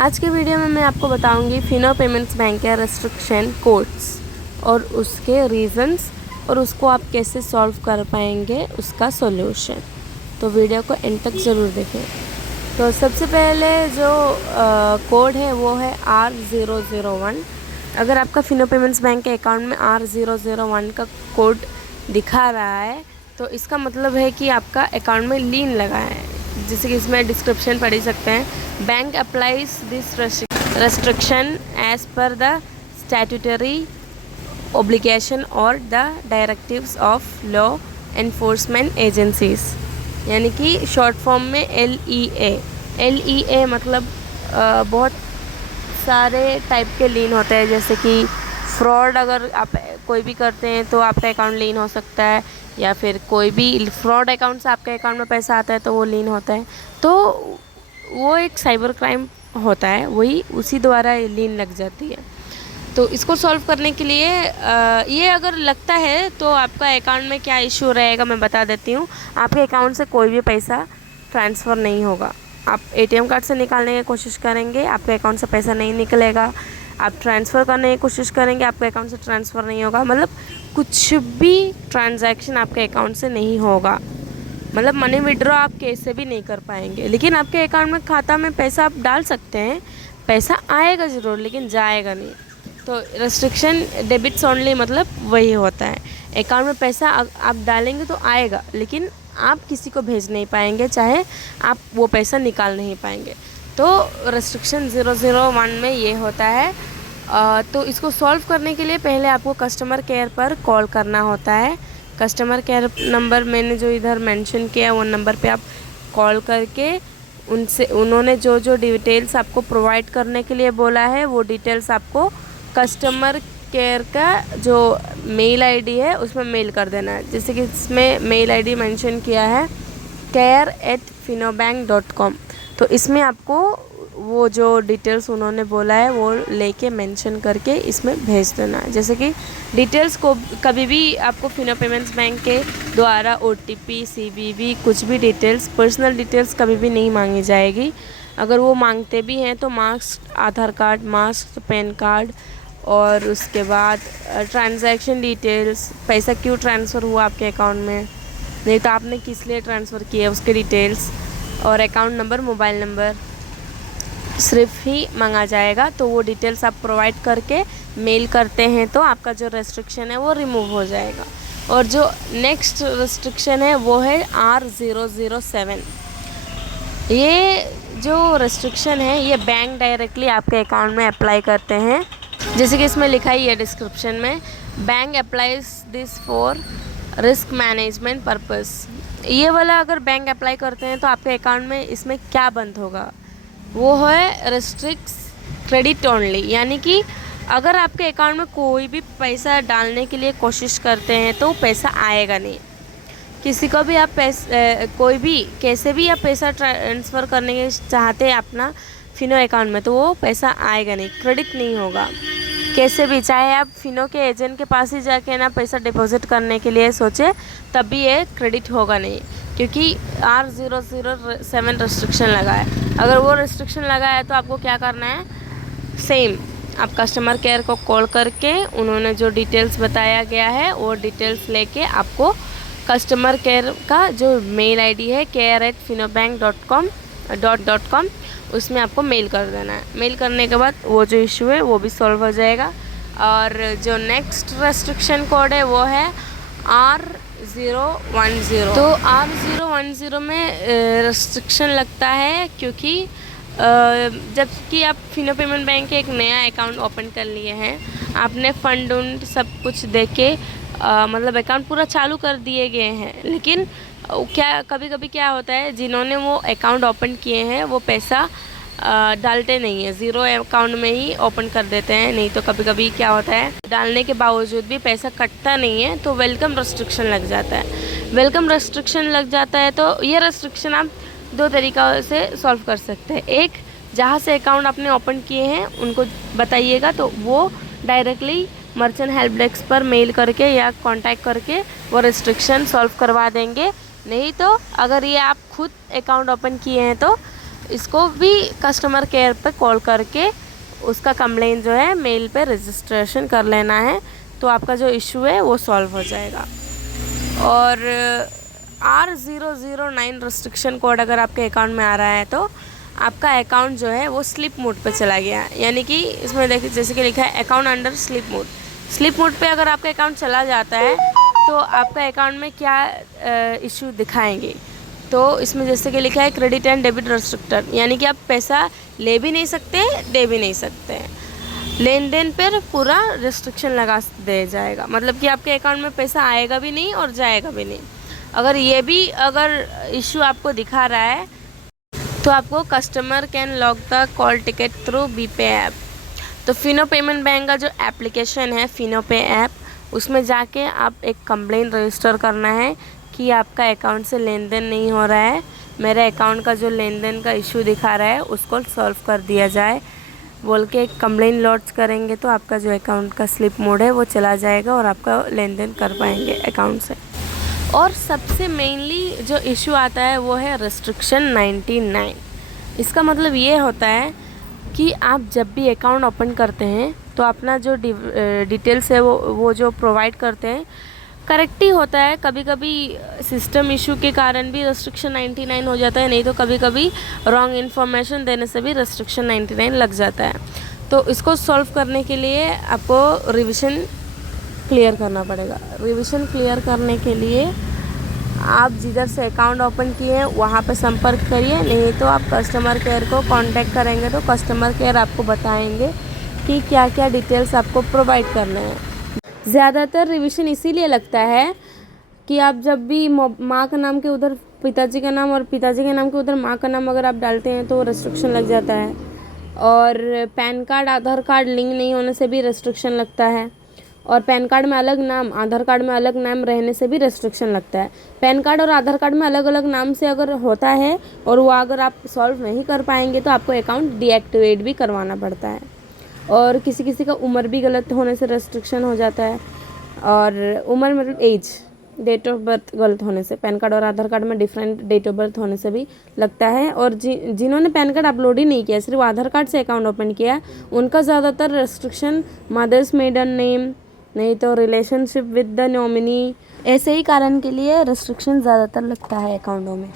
आज के वीडियो में मैं आपको बताऊंगी फिनो पेमेंट्स बैंक के रेस्ट्रिक्शन कोड्स और उसके रीज़न्स और उसको आप कैसे सॉल्व कर पाएंगे उसका सॉल्यूशन। तो वीडियो को एंड तक ज़रूर देखें। तो सबसे पहले जो कोड है वो है R001। अगर आपका फिनो पेमेंट्स बैंक के अकाउंट में R001 का कोड दिखा रहा है तो इसका मतलब है कि आपका अकाउंट में लीन लगा है। जैसे कि इसमें डिस्क्रिप्शन पढ़ ही सकते हैं, bank applies this restriction as per the statutory obligation or the directives of law enforcement agencies, यानी कि शॉर्ट फॉर्म में LEA मतलब बहुत सारे टाइप के लीन होते हैं। जैसे कि फ्रॉड अगर आप कोई भी करते हैं तो आपका अकाउंट लीन हो सकता है, या फिर कोई भी फ्रॉड अकाउंट से आपके अकाउंट में पैसा आता है तो वो लीन होता है। तो वो एक साइबर क्राइम होता है, वही उसी द्वारा लीन लग जाती है। तो इसको सॉल्व करने के लिए ये अगर लगता है तो आपका अकाउंट में क्या इशू रहेगा मैं बता देती हूँ। आपके अकाउंट से कोई भी पैसा ट्रांसफ़र नहीं होगा। आप ATM कार्ड से निकालने की कोशिश करेंगे, आपके अकाउंट से पैसा नहीं निकलेगा। आप ट्रांसफ़र करने की कोशिश करेंगे, आपके अकाउंट से ट्रांसफ़र नहीं होगा। मतलब कुछ भी ट्रांजैक्शन आपके अकाउंट से नहीं होगा। मतलब मनी विड्रॉ आप कैसे भी नहीं कर पाएंगे। लेकिन आपके अकाउंट में खाता में पैसा आप डाल सकते हैं, पैसा आएगा ज़रूर लेकिन जाएगा नहीं। तो रेस्ट्रिक्शन डेबिट्स ओनली मतलब वही होता है, अकाउंट में पैसा आप डालेंगे तो आएगा लेकिन आप किसी को भेज नहीं पाएंगे, चाहे आप वो पैसा निकाल नहीं पाएंगे। तो रेस्ट्रिक्शन 001 में ये होता है। तो इसको सॉल्व करने के लिए पहले आपको कस्टमर केयर पर कॉल करना होता है। कस्टमर केयर नंबर मैंने जो इधर मेंशन किया वो नंबर पे आप कॉल करके उन्होंने जो जो डिटेल्स आपको प्रोवाइड करने के लिए बोला है वो डिटेल्स आपको कस्टमर केयर का जो मेल आईडी है उसमें मेल कर देना है। जैसे कि इसमें मेल आईडी मेंशन किया है care@finobank.com। तो इसमें आपको वो जो डिटेल्स उन्होंने बोला है वो लेके मेंशन करके इसमें भेज देना है। जैसे कि डिटेल्स को कभी भी आपको फिनो पेमेंट्स बैंक के द्वारा OTP CVV कुछ भी डिटेल्स पर्सनल डिटेल्स कभी भी नहीं मांगी जाएगी। अगर वो मांगते भी हैं तो मार्क्स आधार कार्ड, मार्क्स पैन कार्ड और उसके बाद ट्रांजैक्शन डिटेल्स, पैसा क्यों ट्रांसफ़र हुआ आपके अकाउंट में, नहीं तो आपने किस लिए ट्रांसफ़र किया उसके डिटेल्स, और अकाउंट नंबर, मोबाइल नंबर सिर्फ ही मांगा जाएगा। तो वो डिटेल्स आप प्रोवाइड करके मेल करते हैं तो आपका जो रेस्ट्रिक्शन है वो रिमूव हो जाएगा। और जो नेक्स्ट रेस्ट्रिक्शन है वो है R007। ये जो रेस्ट्रिक्शन है ये बैंक डायरेक्टली आपके अकाउंट में अप्लाई करते हैं। जैसे कि इसमें लिखा ही है डिस्क्रिप्शन में, bank applies this for risk management purpose. ये वाला अगर बैंक अप्लाई करते हैं तो आपके अकाउंट में इसमें क्या बंद होगा, वो है रेस्ट्रिक्ट्स क्रेडिट ओनली। यानी कि अगर आपके अकाउंट में कोई भी पैसा डालने के लिए कोशिश करते हैं तो पैसा आएगा नहीं। किसी को भी आप कोई भी कैसे भी आप पैसा ट्रांसफ़र करने के चाहते हैं अपना फिनो अकाउंट में तो वो पैसा आएगा नहीं, क्रेडिट नहीं होगा। कैसे भी, चाहे आप फिनो के एजेंट के पास ही जाके ना पैसा डिपॉजिट करने के लिए सोचे तब भी ये क्रेडिट होगा नहीं, क्योंकि R007 रेस्ट्रिक्शन लगा है। अगर वो रेस्ट्रिक्शन लगा है तो आपको क्या करना है, सेम आप कस्टमर केयर को कॉल करके उन्होंने जो डिटेल्स बताया गया है वो डिटेल्स लेके आपको कस्टमर केयर का जो मेल आईडी है care@finobank.com उसमें आपको मेल कर देना है। मेल करने के बाद वो जो इशू है वो भी सॉल्व हो जाएगा। और जो नेक्स्ट रेस्ट्रिक्शन कोड है वो है R010। तो R010 में रेस्ट्रिक्शन लगता है क्योंकि जबकि आप फिनो पेमेंट बैंक के एक नया अकाउंट ओपन कर लिए हैं, आपने फ़ंड उंड सब कुछ दे के मतलब अकाउंट पूरा चालू कर दिए गए हैं, लेकिन क्या कभी कभी क्या होता है जिन्होंने वो अकाउंट ओपन किए हैं वो पैसा डालते नहीं है, ज़ीरो अकाउंट में ही ओपन कर देते हैं। नहीं तो कभी कभी क्या होता है डालने के बावजूद भी पैसा कटता नहीं है तो वेलकम रेस्ट्रिक्शन लग जाता है। वेलकम रेस्ट्रिक्शन लग जाता है तो ये रेस्ट्रिक्शन आप दो तरीक़ों से सॉल्व कर सकते हैं। एक, जहाँ से अकाउंट आपने ओपन किए हैं उनको बताइएगा तो वो डायरेक्टली मर्चेंट हेल्प डेस्क पर मेल करके या कांटेक्ट करके वो रेस्ट्रिक्शन सॉल्व करवा देंगे। नहीं तो अगर ये आप खुद अकाउंट ओपन किए हैं तो इसको भी कस्टमर केयर पे कॉल करके उसका कंप्लेंट जो है मेल पे रजिस्ट्रेशन कर लेना है, तो आपका जो इशू है वो सॉल्व हो जाएगा। और R009 रेस्ट्रिक्शन कोड अगर आपके अकाउंट में आ रहा है तो आपका अकाउंट जो है वो स्लीप मोड पे चला गया, यानी कि इसमें देखिए जैसे कि लिखा है account under sleep mode. Sleep mode पे अगर आपका अकाउंट चला जाता है तो आपका अकाउंट में क्या इशू दिखाएंगे, तो इसमें जैसे कि लिखा है क्रेडिट एंड डेबिट रेस्ट्रिक्टर, यानी कि आप पैसा ले भी नहीं सकते, दे भी नहीं सकते, लेन देन पर पूरा रेस्ट्रिक्शन लगा दे जाएगा। मतलब कि आपके अकाउंट में पैसा आएगा भी नहीं और जाएगा भी नहीं। अगर ये भी इशू आपको दिखा रहा है तो आपको customer can log the call ticket through BPay app. तो फिनो पेमेंट बैंक का जो एप्लीकेशन है फिनो पे ऐप, उसमें जाके आप एक कंप्लेंट रजिस्टर करना है कि आपका अकाउंट से लेन देन नहीं हो रहा है, मेरे अकाउंट का जो लेन देन का इशू दिखा रहा है उसको सॉल्व कर दिया जाए बोल के एक कंप्लेंट लॉन्च करेंगे, तो आपका जो अकाउंट का स्लिप मोड है वो चला जाएगा और आपका लेन देन कर पाएंगे अकाउंट से। और सबसे मेनली जो इशू आता है वो है रेस्ट्रिक्शन 99। इसका मतलब ये होता है कि आप जब भी अकाउंट ओपन करते हैं तो अपना जो डिटेल्स है वो जो प्रोवाइड करते हैं करेक्ट ही होता है। कभी कभी सिस्टम इशू के कारण भी रेस्ट्रिक्शन 99 हो जाता है, नहीं तो कभी कभी रॉन्ग इन्फॉर्मेशन देने से भी रेस्ट्रिक्शन 99 लग जाता है। तो इसको सॉल्व करने के लिए आपको रिविज़न क्लियर करना पड़ेगा। रिविज़न क्लियर करने के लिए आप जिधर से अकाउंट ओपन किए हैं वहाँ पे संपर्क करिए, नहीं तो आप कस्टमर केयर को कांटेक्ट करेंगे तो कस्टमर केयर आपको बताएंगे कि क्या क्या डिटेल्स आपको प्रोवाइड करने हैं। ज़्यादातर रिविज़न इसीलिए लगता है कि आप जब भी माँ का नाम के उधर पिताजी का नाम और पिताजी के नाम के उधर माँ का नाम अगर आप डालते हैं तो रेस्ट्रिक्शन लग जाता है। और पैन कार्ड आधार कार्ड लिंक नहीं होने से भी रेस्ट्रिक्शन लगता है। और पैन कार्ड में अलग नाम आधार कार्ड में अलग नाम रहने से भी रेस्ट्रिक्शन लगता है। पैन कार्ड और आधार कार्ड में अलग अलग नाम से अगर होता है और वो अगर आप सॉल्व नहीं कर पाएंगे तो आपको अकाउंट डीएक्टिवेट भी करवाना पड़ता है। और किसी किसी का उम्र भी गलत होने से रेस्ट्रिक्शन हो जाता है। और उम्र मतलब एज, डेट ऑफ बर्थ गलत होने से, पैन कार्ड और आधार कार्ड में डिफरेंट डेट ऑफ बर्थ होने से भी लगता है। और जिन्होंने पैन कार्ड अपलोड ही नहीं किया, सिर्फ आधार कार्ड से अकाउंट ओपन किया, उनका ज़्यादातर रेस्ट्रिक्शन मदर्स मेडन नेम, नहीं तो रिलेशनशिप विद द नॉमिनी, ऐसे ही कारण के लिए रेस्ट्रिक्शन ज़्यादातर लगता है अकाउंटों में।